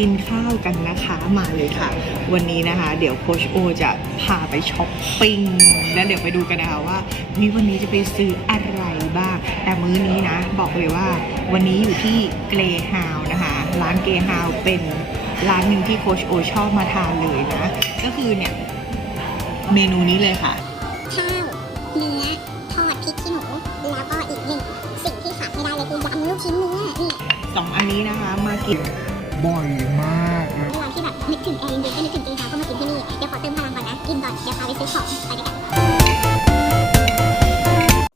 กินข้าวกันนะคะมาเลยค่ะ วันนี้นะคะ เดี๋ยวโคชโอจะพาไปช้อปปิ้งแล้วเดี๋ยวไปดูกันนะคะว่าวิวันนี้จะไปซื้ออะไรบ้าง แต่มื้อนี้นะ บอกเลยว่า วันนี้อยู่ที่เกรฮาวนะคะ ร้านเกรฮาวเป็นร้านหนึ่งที่โคชโอชอบมาทานเลยนะ ก็คือเนี่ย เมนูนี้เลยค่ะข้าวเนื้อทอดพริกขี้หนูแล้วก็อีกหนึ่งสิ่งที่ขาดไม่ได้เลยคือยำลูกชิ้นเนื้อนี่สองอันนี้นะคะมากิน บ่อยมากนะ เวลาที่แบบนึกถึงแอร์เย็นๆก็นึกถึงจีนก็มากินที่นี่เดี๋ยวขอเติมพลังก่อนนะกินก่อนเดี๋ยวพาไปซื้อของไปด้วยกัน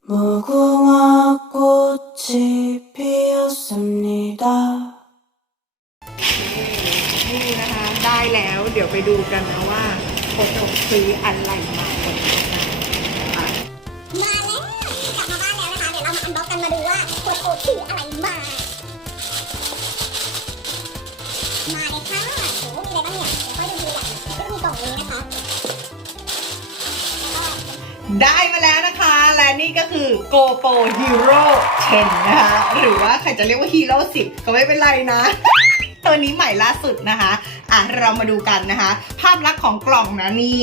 무궁화 꽃이 피었습니다. นี่นะคะ ได้แล้วเดี๋ยวไปดูกันนะว่าโคชโอซื้ออะไรมาวันนี้นะอ่ะ มาแล้วกลับมาบ้านแล้วนะคะเดี๋ยวเรามาอันบ็อกกันมาดูว่าโคตรโอถืออะไรมา มาเลยค่ะโอ้มีอะไรบ้างเนี่ยค่อยดูทีหลังเดี๋ยวก็จะมีกล่องนี้นะคะ ได้มาแล้วนะคะ และนี่ก็คือ GoPro Hero 10 นะคะ หรือว่าใครจะเรียกว่า Hero 10 ก็ไม่เป็นไรนะ ตัวนี้ใหม่ล่าสุดนะคะ อะ เรามาดูกันนะคะ ภาพลักษณ์ของกล่องนะนี่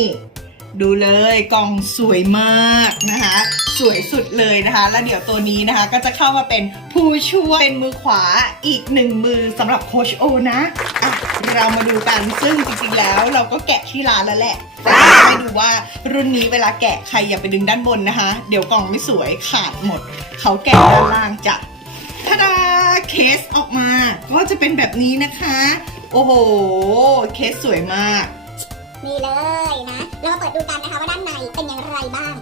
ดูเลยกล่องสวยมากนะคะ สวยสุดเลยนะคะ แล้วเดี๋ยวตัวนี้นะคะ ก็จะเข้ามาเป็นผู้ช่วยเป็นมือขวาอีกหนึ่งมือสำหรับโคชโอนะอะเรามาดูกันซึ่งจริงๆแล้วเราก็แกะที่ร้านแล้วแหละแต่ให้ดูว่ารุ่นนี้เวลาแกะใครอย่าไปดึงด้านบนนะคะ เดี๋ยวกล่องไม่สวยขาดหมด เขาแกะด้านล่างจ้ะทาดาเคสออกมาก็จะเป็นแบบนี้นะคะ โอ้โห เคสสวยมาก นี่เลยนะ เรามาเปิดดูกันนะคะว่าด้านในเป็นอย่างไรบ้าง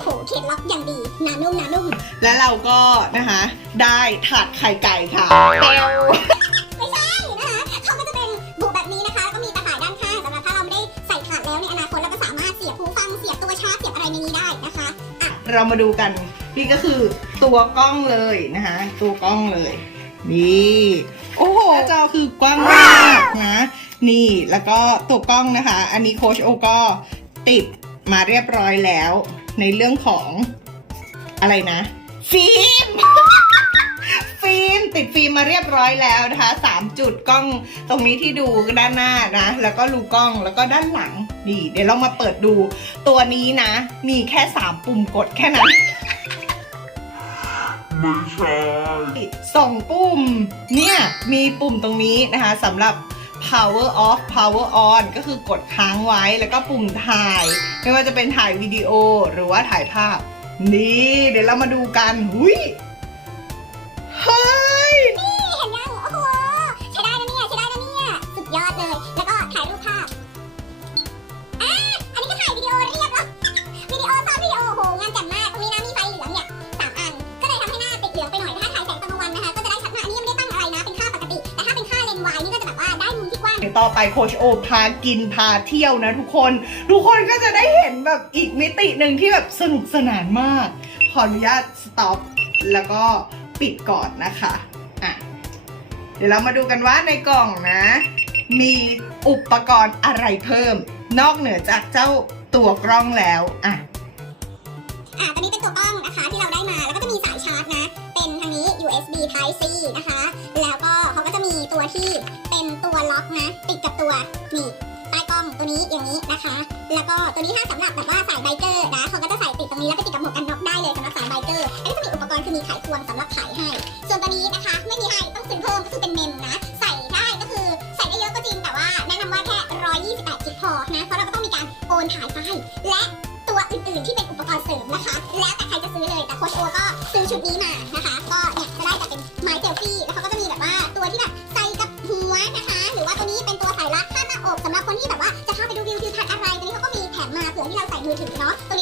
โหเคล็ดลับอย่างดีหนานุ่มหนานุ่มและเราก็นะคะ ได้ถาดไข่ไก่ค่ะเตลไม่ใช่นะคะเขาก็จะเป็นบุแบบนี้นะคะแล้วก็มีตะข่ายด้านข้างสำหรับถ้าเราไม่ได้ใส่ถาดแล้วในอนาคตเราก็สามารถเสียบหูฟังเสียบตัวชาร์จเสียบอะไรในนี้ได้นะคะอะเรามาดูกันนี่ก็คือตัวกล้องเลยนะคะ ตัวกล้องเลยนี่โอ้โหหน้าจอคือกว้างมากนะ นี่แล้วก็ตัวกล้องนะคะ อันนี้โคชโอก็ติดมาเรียบร้อยแล้ว ในเรื่องของอะไรนะ ฟิล์มฟิล์มติดฟิล์มมาเรียบร้อยแล้วนะคะสามจุดกล้องตรงนี้ที่ดูด้านหน้านะ แล้วก็รูกล้องแล้วก็ด้านหลังนี่เดี๋ยวเรามาเปิดดูตัวนี้นะ มีแค่สามปุ่มกดแค่นั้นไม่ใช่สองปุ่ม เนี่ย มีปุ่มตรงนี้นะคะสำหรับ power off power on ก็คือกดค้างไว้แล้วก็ปุ่มถ่าย ไม่ว่าจะเป็นถ่ายวิดีโอหรือว่าถ่ายภาพ นี่ เดี๋ยวเรามาดูกันหุย ต่อไปโคชโอพากินพาเที่ยวนะทุกคน ทุกคนก็จะได้เห็นแบบอีกมิติหนึ่งที่แบบสนุกสนานมาก ขออนุญาตสต็อปแล้วก็ปิดก่อนนะคะอะเดี๋ยวเรามาดูกันว่าในกล่องนะ มีอุปกรณ์อะไรเพิ่ม นอกเหนือจากเจ้าตัวกล้องแล้วอะอ่าตอนนี้เป็นตัวกล้องนะคะที่เราได้มา แล้วก็จะมีสายชาร์จนะ เป็นทางนี้ USB Type C นะคะ แล้วก็ ตัวที่เป็นตัวล็อกนะ ติดกับตัวนี่ใต้กล้องตัวนี้อย่างนี้นะคะ แล้วก็ตัวนี้ถ้าสำหรับแบบว่าสายไบเกอร์นะเขาก็จะใส่ติดตรงนี้แล้วไปติดกับหมวกกันน็อกได้เลยสำหรับสายไบเกอร์อันนี้จะมีอุปกรณ์คือมีไขควงสำหรับไขให้ ส่วนตัวนี้นะคะ ไม่มีให้ต้องซื้อเพิ่มก็คือเป็นเมมนะ ใส่ได้ก็คือใส่ได้เยอะก็จริงแต่ว่าแนะนำว่าแค่ 128จิกพอนะเพราะเราก็ต้องมีการโอนถ่ายไฟและตัวอื่นๆที่เป็นอุปกรณ์เสริมนะคะ แล้วแต่ใครจะซื้อเลยแต่โคชโอก็ซื้อชุดนี้มานะคะ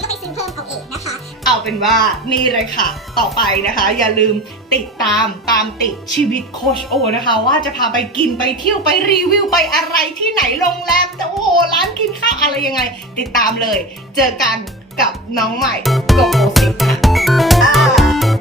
ก็ไปซื้อเพิ่มเอาเองนะคะ เอาเป็นว่านี่เลยค่ะ ต่อไปนะคะ อย่าลืมติดตามตามติดชีวิตโคชโอนะคะ ว่าจะพาไปกินไปเที่ยวไปรีวิวไปอะไรที่ไหนโรงแรมแต่โอ้โหร้านกินข้าวอะไรยังไง ติดตามเลย เจอกันกับน้องใหม่โกโกสิค่ะ